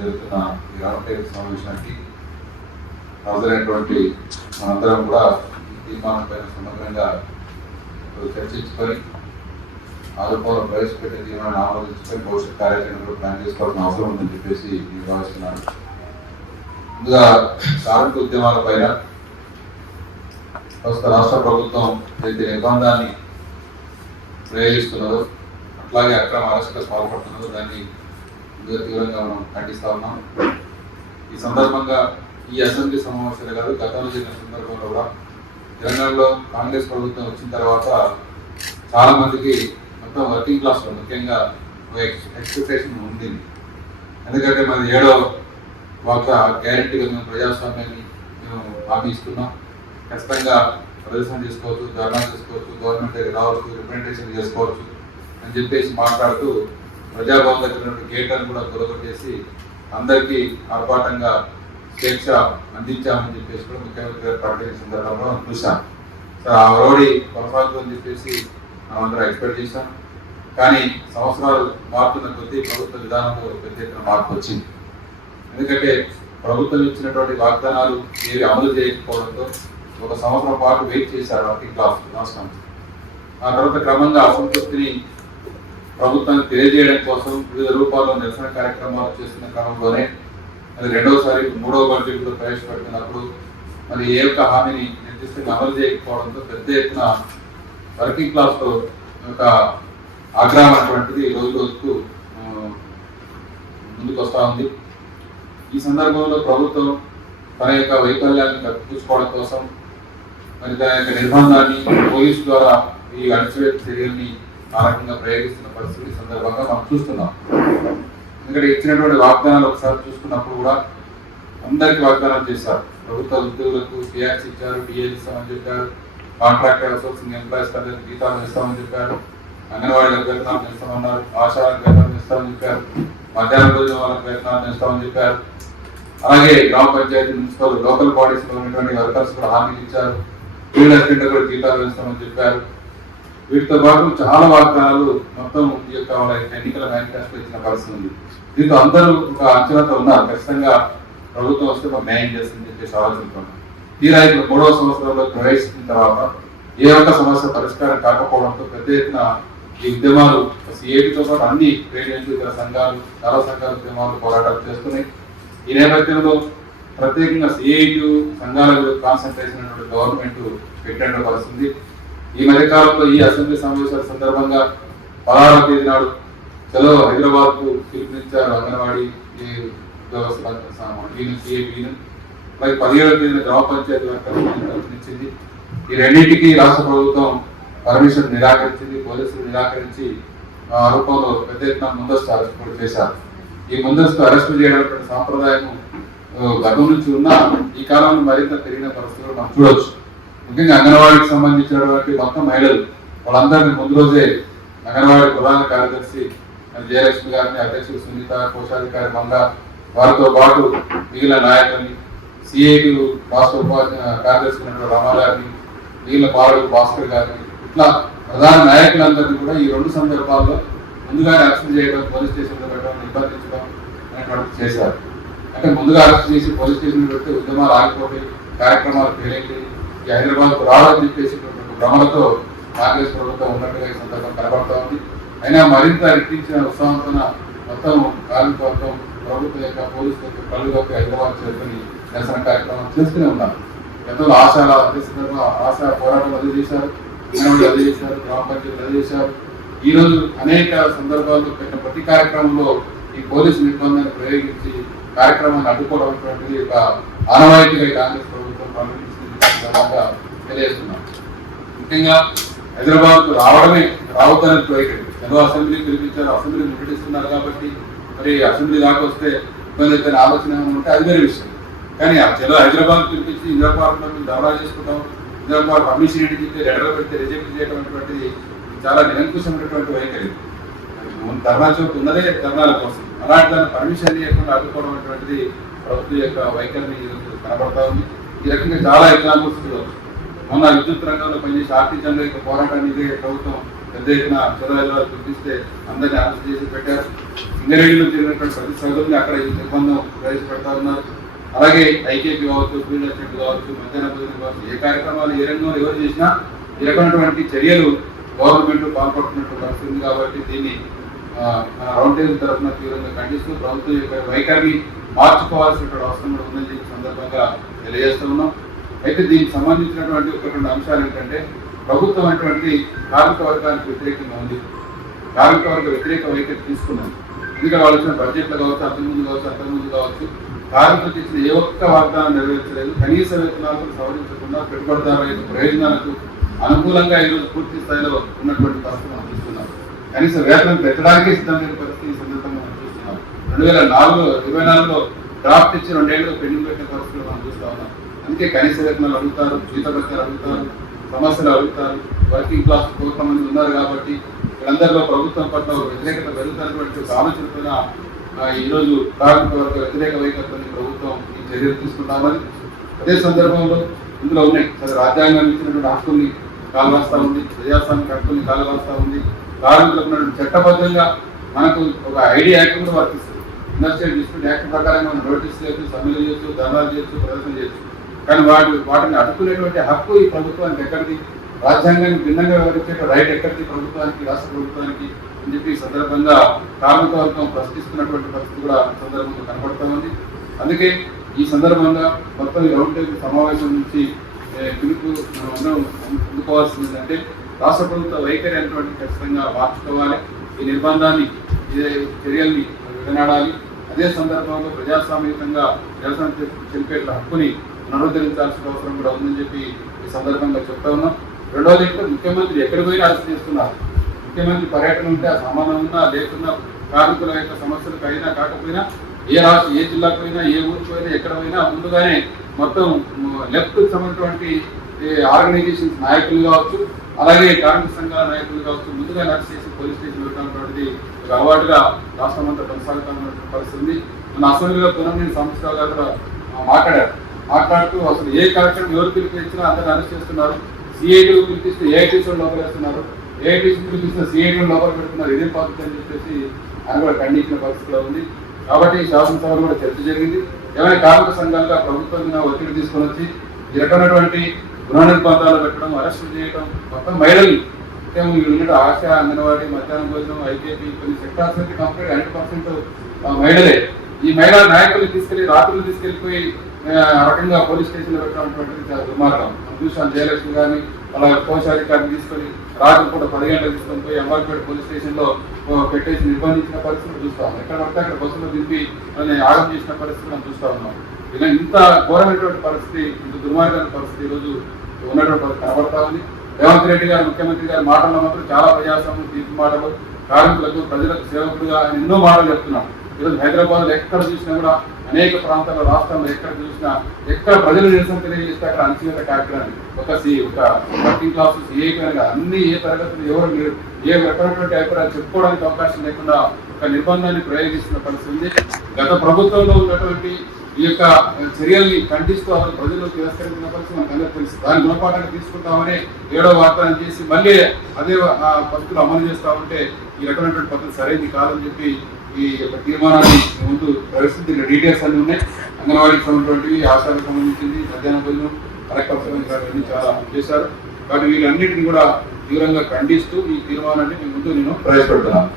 జరుగుతున్న ఈ round table సమావేశానికి హాజరైనటువంటి మనందరం కూడా ఈ తీర్మానం పైన సమగ్రంగా చర్చించుకొని ఆరోపణలు ప్రవేశపెట్టే తీర్మానాన్ని ఆమోదించుకొని భవిష్యత్ కార్యాచరణ ప్లాన్ చేసుకోవాల్సిన అవసరం ఉందని చెప్పేసి నేను భావిస్తున్నాను. ముందుగా కార్మిక ఉద్యమాల పైన ప్రస్తుత రాష్ట్ర ప్రభుత్వం అయితే నిర్బంధాన్ని ప్రయోగిస్తున్నదో అట్లాగే అక్రమ అరెస్టులకు పాల్పడుతున్నదో దాన్ని తీవ్రంగా మనం ఖండిస్తా ఉన్నాం. ఈ సందర్భంగా ఈ అసెంబ్లీ సమావేశాలు కాదు, గతంలో జరిగిన సందర్భంలో కూడా తెలంగాణలో కాంగ్రెస్ ప్రభుత్వం వచ్చిన తర్వాత చాలా మందికి మొత్తం వర్కింగ్ క్లాస్లో ముఖ్యంగా ఎక్స్పెక్టేషన్ ఉంది. ఎందుకంటే మరి 7వ వార్త గ్యారెంటీగా మేము ప్రజాస్వామ్యాన్ని మేము హామీ ఇస్తున్నాం, ఖచ్చితంగా ప్రదర్శన చేసుకోవచ్చు, ధర్నా చేసుకోవచ్చు, గవర్నమెంట్ దగ్గర రావచ్చు, రిప్రజెంటేషన్ చేసుకోవచ్చు అని చెప్పేసి మాట్లాడుతూ ప్రజాభవన్ దగ్గర గేట్లను కూడా తొలగొట్టేసి అందరికీ ఆర్భాటంగా స్వేచ్ఛ అందించామని చెప్పేసి కూడా ముఖ్యమంత్రి గారు ప్రకటించిన సందర్భంలో చూసాం. సో ఆ రోడి కొనసాగుతుందని చెప్పేసి మనం అందరం ఎక్స్పెక్ట్ చేశాం. కానీ సంవత్సరాలు మారుతున్న కొద్దీ ప్రభుత్వ విధానంలో పెద్ద ఎత్తున మార్పు వచ్చింది. ఎందుకంటే ప్రభుత్వం ఇచ్చినటువంటి వాగ్దానాలు ఏవి అమలు చేయకపోవడంతో ఒక సంవత్సరం పాటు వెయిట్ చేశారు వర్కింగ్ క్లాస్ రాష్ట్రం. ఆ తర్వాత క్రమంగా అసంతృప్తిని ప్రభుత్వానికి తెలియజేయడం కోసం వివిధ రూపాల్లో నిరసన కార్యక్రమాలు చేస్తున్న క్రమంలోనే మరి 2వసారి 3వ బడ్జెట్ కూడా ప్రవేశపెడుతున్నప్పుడు మరి ఏ ఒక్క హామీని నిర్దిష్టంగా అమలు చేయకపోవడంతో పెద్ద ఎత్తున వర్కింగ్ క్లాస్లో ఒక ఆగ్రహం అటువంటిది రోజు రోజుకు ముందుకు వస్తూ ఉంది. ఈ సందర్భంలో ప్రభుత్వం తన యొక్క వైఫల్యాన్ని కప్పిపుచ్చుకోవడం కోసం మరి తన యొక్క నిర్బంధాన్ని పోలీసు ద్వారా ఈ అణచివేత చర్యల్ని ఆ రకంగా ప్రయోగిస్తున్న పరిస్థితి సందర్భంగా మనం చూస్తున్నాం. ఎందుకంటే ఇచ్చినటువంటి వాగ్దానాలు ఒకసారి చూసుకున్నప్పుడు కూడా అందరికీ వాగ్దానాలు చేశారు. ప్రభుత్వ ఉద్యోగులకు సిఆర్సీ ఇచ్చారు, డిఏలు ఇస్తామని చెప్పారు, కాంట్రాక్టర్ అసోసియేషన్ ఎంప్లాయీస్ అందరికి జీతాలు ఇస్తామని చెప్పారు, అంగన్వాడీలకు వేతనాలు ఇస్తామన్నారు, ఆశాలకు వేతనాలు ఇస్తామని చెప్పారు, మధ్యాహ్న భోజనం వాళ్ళకి వేతనాలు ఇస్తామని చెప్పారు. అలాగే గ్రామ పంచాయతీ, మున్సిపల్, లోకల్ బాడీస్ లో ఉన్నటువంటి వర్కర్స్ కూడా హామీలు ఇచ్చారు, ఫీల్డ్ అసిస్టెంట్ కూడా జీతాలు ఇస్తామని చెప్పారు. వీటితో పాటు చాలా వాగ్దానాలు మొత్తం ఈ యొక్క వాళ్ళ ఎన్నికల మేనిఫెస్టో ఇచ్చిన పరిస్థితి ఉంది. దీంతో అందరూ ఒక అంచనాతో ఉన్నారు, ఖచ్చితంగా ప్రభుత్వం వస్తే మాకు న్యాయం చేస్తుందని చెప్పేసి ఆలోచించుకున్నాం. తీరా ఇప్పుడు 3వ సంవత్సరంలో ప్రవేశించిన తర్వాత ఏ ఒక్క సమస్య పరిష్కారం కాకపోవడంతో పెద్ద ఎత్తున ఈ ఉద్యమాలు సిఐటితో పాటు అన్ని ట్రేడ్ యూనియన్స్, ఇతర సంఘాలు, చాలా సంఘాల ఉద్యమాలు పోరాటాలు చేస్తున్నాయి. ఈ నేపథ్యంలో ప్రత్యేకంగా సిఐటి సంఘాల కాన్సన్ట్రేషన్ అయినటువంటి గవర్నమెంట్ పెట్టిన పరిస్థితి. ఈ మధ్యకాలంలో ఈ అసెంబ్లీ సమావేశాల సందర్భంగా 16వ తేదీ నాడు చలో హైదరాబాద్ కు పిలుపునిచ్చారు అంగన్వాడీ వ్యవస్థ, అలాగే 17వ తేదీన గ్రామ పంచాయతీ పిలుపునిచ్చింది. ఈ రెండింటికి రాష్ట్ర ప్రభుత్వం పర్మిషన్ నిరాకరించింది, పోలీసులు నిరాకరించి ఆరోపణలో పెద్ద ఎత్తున ముందస్తు అరెస్ట్ కూడా చేశారు. ఈ ముందస్తు అరెస్టు చేయడం సాంప్రదాయం గతం నుంచి ఉన్న ఈ కాలంలో మరింత పెరిగిన పరిస్థితులు మనం చూడవచ్చు. ముఖ్యంగా అంగన్వాడీకి సంబంధించినటువంటి మొత్తం మహిళలు వాళ్ళందరినీ ముందు రోజే అంగన్వాడీ ప్రధాన కార్యదర్శి జయలక్ష్మి గారిని, అధ్యక్షుడు సునీత, కోశాధికారి మంగ, వారితో పాటు మిగిలిన నాయకుల్ని, సిఐటి రాష్ట్ర కార్యదర్శి రమా గారిని, మిగిలిన పాలకులు భాస్కర్ గారిని, ఇట్లా ప్రధాన నాయకులందరినీ కూడా ఈ 2 సందర్భాల్లో ముందుగానే అరెస్ట్ చేయడం, పోలీస్ స్టేషన్లో పెట్టడం, నిర్బంధించడం అనేటువంటి చేశారు. అంటే ముందుగా అరెస్ట్ చేసి పోలీస్ స్టేషన్ పెడితే ఉద్యమాలు ఆగిపోతాయి, కార్యక్రమాలు పేరేంటి, ఈ హైదరాబాద్కు రావాలని చెప్పేసినటువంటి భ్రమలతో కాంగ్రెస్ ప్రభుత్వం ఉన్నట్టుగా ఈ సందర్భం కనబడతా ఉంది. అయినా మరింత రెట్టించిన ఉత్సాహంతో మొత్తం కార్మిక వర్గం ప్రభుత్వం యొక్క పోలీసుల యొక్క కళ్ళులోకి హైదరాబాద్ చేరుకుని నిరసన కార్యక్రమాలు చేస్తూనే ఉన్నారు. గతంలో ఆశా పోరాటం అదే చేశారు, అదే చేశారు, గ్రామ పంచాయతీలు అదే చేశారు. ఈ రోజు అనేక సందర్భాల్లో పెట్టిన ప్రతి కార్యక్రమంలో ఈ పోలీసు నిర్బంధాన్ని ప్రయోగించి కార్యక్రమాన్ని అడ్డుకోవడం అనేటువంటిది ఒక ఆనవాయితీగా కాంగ్రెస్ ప్రభుత్వం ప్రకటించింది తెలియజేస్తున్నాం. ముఖ్యంగా హైదరాబాద్ రావడమే రావద్దని వైఖరి. చలో అసెంబ్లీ పిలిపించారు, అసెంబ్లీ ముట్టడిస్తున్నారు కాబట్టి మరి అసెంబ్లీ దాకా వస్తే ఇబ్బంది అయితే ఆలోచన ఉంటే అది వేరే విషయం. కానీ చలో హైదరాబాద్ పిలిపించి ఇందిరా పార్క్ లో ధర్నా చేసుకుంటాం, ఇందిరా పార్క్ పర్మిషన్ ఏంటి చెప్తే లెటర్ పెడితే రిజెక్ట్ చేయడం అనేటువంటిది చాలా నిరంకుశమైనటువంటి వైఖరి. ధర్నా చౌక్ ఉన్నదే ధర్నాల కోసం, అలాంటి దాన్ని పర్మిషన్ లేకుండా అడ్డుకోవడం అనేటువంటిది ప్రభుత్వం యొక్క వైఖరిని కనబడతా ఉంది. ఈ రకంగా చాలా ఎగ్జాంపుల్స్ చూడవచ్చు. మొన్న విద్యుత్ రంగంలో పనిచేసి ఆర్టీ జనరల్ యొక్క పోరాటాన్ని ఇదే ప్రభుత్వం పెద్ద ఎత్తున చొరవ పిలిపిస్తే అందరినీ అరెస్ట్ చేసి పెట్టారు. ఇంజనీరింగ్లో జరిగినటువంటి ప్రతి చదువుని అక్కడ ఈ నిర్బంధం ప్రవేశపెడతా ఉన్నారు. అలాగే ఐకేపీ కావచ్చు, ఫీల్డ్ అసిస్టెంట్ కావచ్చు, మధ్యాహ్న భోజనం కావచ్చు, ఏ కార్యక్రమాలు ఏ రంగంలో ఎవరు చేసినా ఈ రకమైనటువంటి చర్యలు గవర్నమెంట్ పాల్పడుతున్నట్టు పరిస్థితి ఉంది. కాబట్టి దీన్ని రౌండ్ టేబుల్ తరఫున తీవ్రంగా ఖండిస్తూ ప్రభుత్వం యొక్క వైఖరిని మార్చుకోవాల్సినటువంటి అవసరం కూడా ఉందని చెప్పి సందర్భంగా తెలియజేస్తూ ఉన్నాం. అయితే దీనికి సంబంధించినటువంటి ఒక రెండు అంశాలు ఏంటంటే, ప్రభుత్వం అటువంటి కార్మిక వర్గానికి వ్యతిరేకంగా ఉంది, కార్మిక వర్గ వ్యతిరేక వైఖరి తీసుకున్నాం. ఎందుకంటే వాళ్ళు వచ్చిన బడ్జెట్లో కావచ్చు, అంతకుముందు కావచ్చు కార్మికులకు ఇచ్చిన ఏ ఒక్క వాగ్దానం నెరవేర్చలేదు. కనీస వేతనాలకు సవరించకుండా పెట్టుబడిదారుల యొక్క ప్రయోజనాలకు అనుకూలంగా ఈరోజు పూర్తి స్థాయిలో ఉన్నటువంటి పరిస్థితి మనం చూస్తున్నాం. కనీస వేతనం పెట్టడానికే సిద్ధం లేని పరిస్థితి ఈ సందర్భంగా మనం చూస్తున్నాం. 2024లో డ్రాఫ్ట్ ఇచ్చి 2 ఏళ్ళలో పెండింగ్ పెట్టిన పరిస్థితులు మనం చూస్తా ఉన్నాం. అందుకే కనీస వేతనాలు అడుగుతారు, జీతభత్యాలు అడుగుతారు, సమస్యలు అడుగుతారు. వర్కింగ్ క్లాస్ కొంతమంది ఉన్నారు కాబట్టి వీళ్ళందరిలో ప్రభుత్వం పట్ల వ్యతిరేకత పెరుగుతున్నటువంటి ఒక ఆలోచనతో ఈరోజు కార్మిక వర్గ వ్యతిరేక వైఖరితో ప్రభుత్వం ఈ చర్యలు తీసుకుంటామని, అదే సందర్భంలో ఇందులో ఉన్నాయి సరే రాజ్యాంగం ఇచ్చినటువంటి హక్కుల్ని కాలురాస్తా ఉంది, ప్రజాస్వామిక హక్కుల్ని కాలురాస్తా ఉంది. కార్మికులకు ఉన్నటువంటి చట్టబద్ధంగా మనకు ఒక ఐడి యాక్ట్ కూడా వర్తిస్తుంది. ఇండస్ట్రియల్ డిస్ప్యూట్ యాక్ట్ ప్రకారంగా మనం నోటీస్ చేయొచ్చు, సమ్మెలు చేయొచ్చు, ధర్నాలు చేయొచ్చు, ప్రదర్శన చేయొచ్చు. కానీ వాటిని అడ్డుకునేటువంటి హక్కు ఈ ప్రభుత్వానికి ఎక్కడిది? రాజ్యాంగానికి భిన్నంగా వివరించే రైట్ ఎక్కడిది ప్రభుత్వానికి, రాష్ట్ర ప్రభుత్వానికి అని చెప్పి ఈ సందర్భంగా కార్మిక వర్గం ప్రశ్నిస్తున్నటువంటి పరిస్థితి కూడా సందర్భంగా కనబడతా ఉంది. అందుకే ఈ సందర్భంగా మొత్తం రౌండ్ టేబుల్ సమావేశం నుంచి పిలుపు మనం అందరం అందుకోవాల్సింది ఏంటంటే, రాష్ట్ర ప్రభుత్వ వైఖరి అనేటువంటి ఖచ్చితంగా మార్చుకోవాలి. ఈ నిర్బంధాన్ని చర్యల్ని విడనాడాలి. అదే సందర్భంలో ప్రజాస్వామ్యంగా నిరసన తెలిపే హక్కుని పునరుద్ధరించాల్సిన అవసరం కూడా ఉందని చెప్పి ఈ సందర్భంగా చెప్తా ఉన్నాం. రెండోది ఏంటంటే, ముఖ్యమంత్రి ఎక్కడికి పోయినా అరెస్ట్ చేస్తున్నారు. ముఖ్యమంత్రి పర్యటన ఉంటే ఆ సంబంధం ఉన్నా లేకున్నా కార్మికుల యొక్క సమస్యలకు అయినా కాకపోయినా ఏ జిల్లాకు పోయినా, ఏ ఊరికి పోయినా, ఎక్కడ పోయినా ముందుగానే మొత్తం లెఫ్ట్ సంబంధించినటువంటి ఆర్గనైజేషన్స్ నాయకులు కావచ్చు, అలాగే కార్మిక సంఘాల నాయకులు కావచ్చు, ముందుగా అరెస్ట్ చేసి పోలీస్ స్టేషన్ పెట్టినటువంటిది ఒక అలవాటుగా రాష్ట్రం అంతా కొనసాగుతున్నటువంటి పరిస్థితి. మన అసెంబ్లీలో పునర్నిర్మాణ సంస్థ కూడా మాట్లాడుతూ అసలు ఏ కార్యక్రమం ఎవరు పిలిపించినా అందరిని అరెస్ట్ చేస్తున్నారు. సిఐటీ పిలిపిస్తే ఏఐటీసీ లోపల వేస్తున్నారు, ఏఐటీసీ పిలిపిస్తే సిఐటీ లోపల పెడుతున్నారు. ఇదే పద్ధతి అని చెప్పేసి ఆయన కూడా ఖండించిన పరిస్థితిలో ఉంది. కాబట్టి శాసనసభలో కూడా చర్చ జరిగింది. ఏమైనా కార్మిక సంఘాలుగా ప్రభుత్వం మీద ఒత్తిడి తీసుకొని వచ్చి ఈ రకమైనటువంటి గృహ నిర్బంధాలు పెట్టడం, అరెస్టు చేయడం, మొత్తం మహిళలు యూనిట్ ఆశ, అంగన్వాడీ, మధ్యాహ్నం భోజనం, ఐకేపీ కొన్ని సెక్టార్స్ అయితే కంప్లీట్ 100% మహిళలే. ఈ మహిళా నాయకులు రాత్రులు తీసుకెళ్లిపోయి రకంగా పోలీస్ స్టేషన్లో పెట్టినటువంటిది చాలా దుర్మార్గం. చూసాను జయలక్ష్మి గారిని అలా కోశాధికారిని తీసుకొని రాత్రి కూడా 10 గంటలకు తీసుకొని పోయి అమ్మాయిపేట పోలీస్ స్టేషన్లో పెట్టేసి నిర్బంధించిన పరిస్థితులు చూస్తాం. ఎక్కడ పడితే అక్కడ బస్సులో దింపి ఆగం చేసిన పరిస్థితి మనం చూస్తూ ఉన్నాం. ఇలా ఇంత ఘోరమైనటువంటి పరిస్థితి, ఇంత దుర్మార్గమైన పరిస్థితి ఈరోజు ఉన్నటువంటి కనబడతా ఉంది. రేవంత్ రెడ్డి గారు ముఖ్యమంత్రి గారి మాటల్లో మాత్రం చాలా ప్రజాస్వామ్యం తీర్పు మాటలు, కార్మికులకు ప్రజలకు సేవకుడుగా ఆయన ఎన్నో మాటలు చెప్తున్నాడు. ఈరోజు హైదరాబాద్లో ఎక్కడ చూసినా కూడా అనేక ప్రాంతాల్లో రాష్ట్రంలో ఎక్కడ చూసినా ఎక్కడ ప్రజలు నిరసన తెలియజేస్తే అక్కడ అణచివేత కార్యక్రమాన్ని ఒక వర్కింగ్ క్లాస్ సిఐగా అన్ని ఏ తరగతులు ఎవరు ఏ రకమైనటువంటి అభిప్రాయాలు చెప్పుకోవడానికి అవకాశం లేకుండా ఒక నిర్బంధాన్ని ప్రయోగిస్తున్న పరిస్థితి ఉంది. గత ప్రభుత్వంలో ఉన్నటువంటి ఈ యొక్క చర్యల్ని ఖండిస్తూ అసలు ప్రజలు తిరస్కరించిన పరిస్థితి మనకు అందరికీ తెలుసు. దాని గుణపాఠాన్ని తీసుకుంటామని 7వ వాగ్దానం చేసి మళ్ళీ అదే పద్ధతులు అమలు చేస్తా ఉంటే ఈ రకమైనటువంటి పద్ధతి సరైనది కాదని చెప్పి ఈ యొక్క తీర్మానాన్ని ముందు ప్రవేశించిన డీటెయిల్స్ అన్ని ఉన్నాయి. అంగన్వాడీకి సంబంధించినవి, ఆశాలకు సంబంధించింది, మధ్యాహ్న భోజనం, కలెక్టర్ సంబంధించిన చాలా చేశారు. కాబట్టి వీళ్ళన్నింటినీ కూడా తీవ్రంగా ఖండిస్తూ ఈ తీర్మానాన్ని ముందు నేను ప్రవేశపెడుతున్నాను.